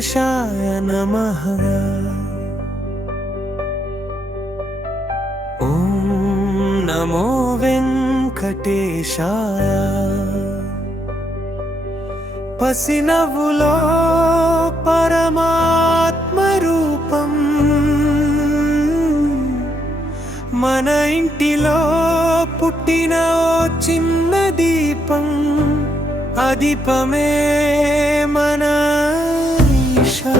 వెంకటేశాయ నమః। ఓం నమో వెంకటేశాయ। పసినవ్వులో పరమాత్మ రూపం, మన ఇంటిలో పుట్టిన ఓ చిన్న దీపం, ఆ దీపమే మన ఈశా।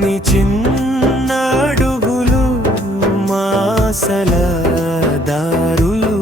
నీ చిన్న అడుగులు మాసల దారులు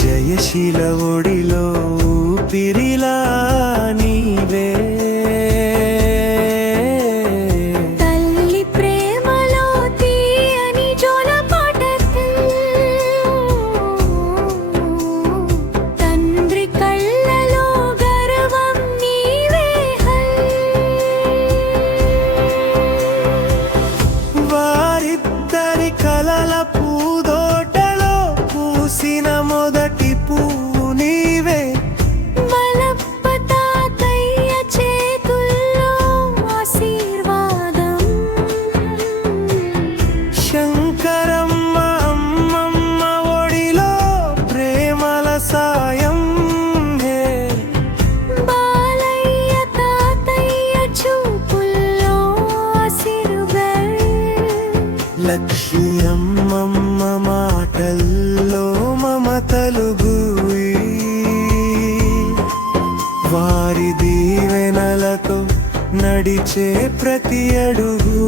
జయశీల ఒడిలో ఊపిరిలా నీవే, తల్లి ప్రేమలో తీయని జోలపాటలు, తండ్రి కళ్ళలో గర్వం నీవే। వారిద్దరి కలల పూదోటలో పూసిన మొదటి పువ్వు నీవే, మలప్ప తాతయ్య చేతుల్లో ఆశీర్వాదం, శంకరమ్మ అమ్మమ్మ ఒడిలో ప్రేమల సాయం హే, బాలయ్య తాతయ్య చూపుల్లో ఆశీర్వాదం, లక్ష్మీ అమ్మమ్మ మాటల్లో మమతలు గూయి, వారి దీవెనలతో నడిచే ప్రతి అడుగు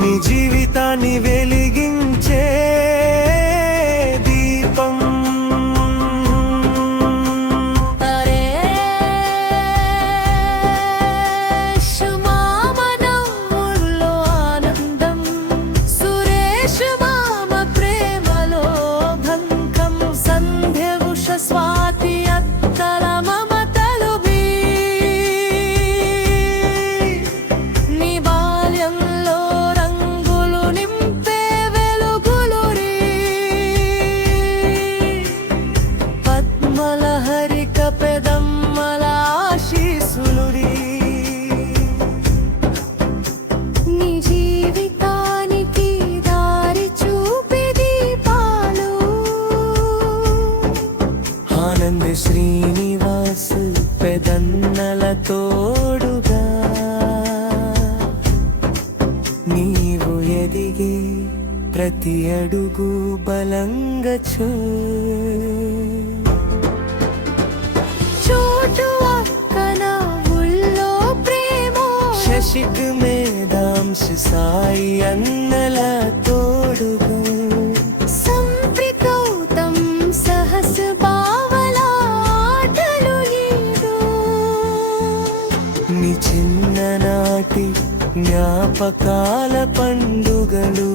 నీ జీవితాన్ని వెలిగించే దీపం। మామనవుల్లో ఆనందం, సురేష్ మామ ప్రేమలో భంగం, సంధ్య ఉష స్వాతి అత్తల మమతలు నీ బాల్యంలో రంగులు నింపే వెలుగులు పద్మల హరిక పెదమ్మల ఆశీసులు నీ జీవితానికి దారి చూపి దీపాలు, ఆనంద శ్రీనివాస్ పెదన్నల తోడుగా నీవు ఎదిగే ప్రతి అడుగు బలంగా చోటు అక్కన ఉల్లో ప్రేమ, శశిక్ మేధాంశ సాయి అన్నల తోడుగా సంప్రీతౌతం సహస్ బావల ఆటలు నీడు, నీ చిన్ననాటి జ్ఞాపకాల పండుగలు,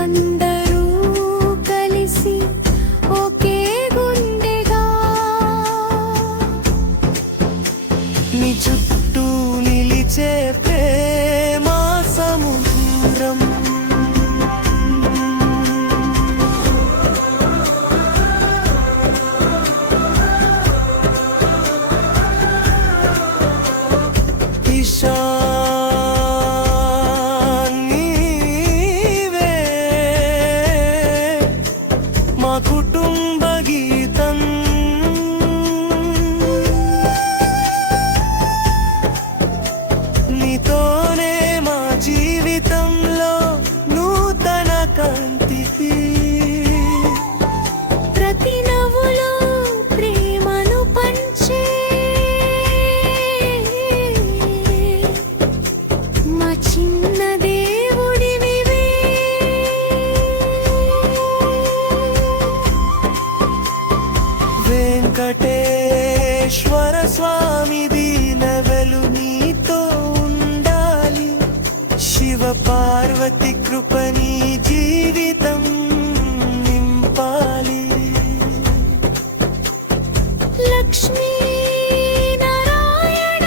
అందరూ కలిసి ఒకే గుండెగా నీ చుట్టూ నిలిచే ప్రేమ సముద్రం। ఈశా చిన్న దేవుడివివే. వెంకటేశ్వర స్వామి దీనవెలు నీతో ఉండాలి. శివ పార్వతి కృపని జీవితం నింపాలి. లక్ష్మీ నారాయణ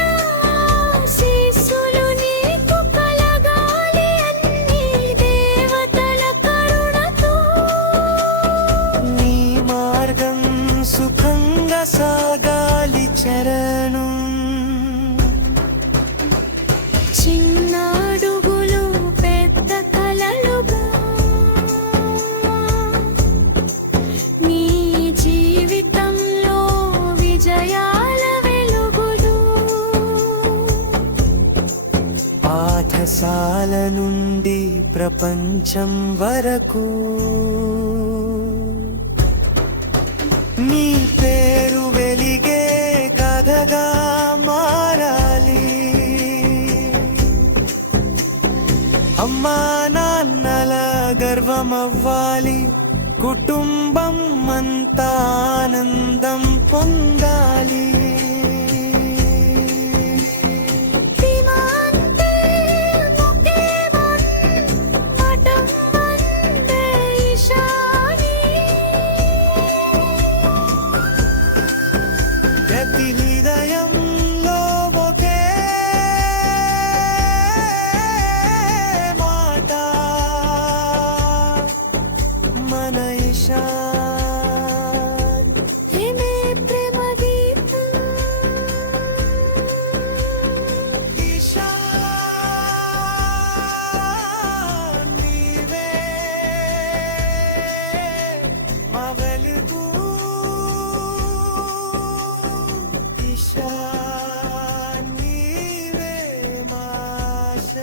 ఆశీస్సులు నీకు కలగాలి. అన్ని దేవతల కరుణతో నీ మార్గం సుఖంగా సాగాలి చరణం. చిన్న అడుగులు పెద్ద కలలుగా నీ జీవితంలో విజయాల వెలుగులు. పాఠశాల నుండి ప్రపంచం వరకు నీ పేరు వెలిగే కథగా మారాలి. అమ్మా నాన్నల గర్వమవ్వాలి. కుటుంబం అంతా ఆనందం పొందాలి. శ్రీమంతే ముఖేవన్ మఠం వందే ఈశాని. ప్రతి హృదయంలో ఒకే మాట మన ఇషాన్. హేమే ప్రేమ గీతం ఇషాన్ నీవే మా వెలుగు. ఇషాన్ నీవే మా ఆశ.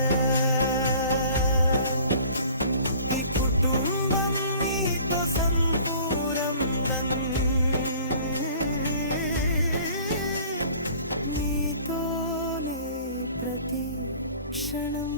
ఈ కుటుంబం నీతో సంపూర్ణం. నీతోనే ప్రతి క్షణం.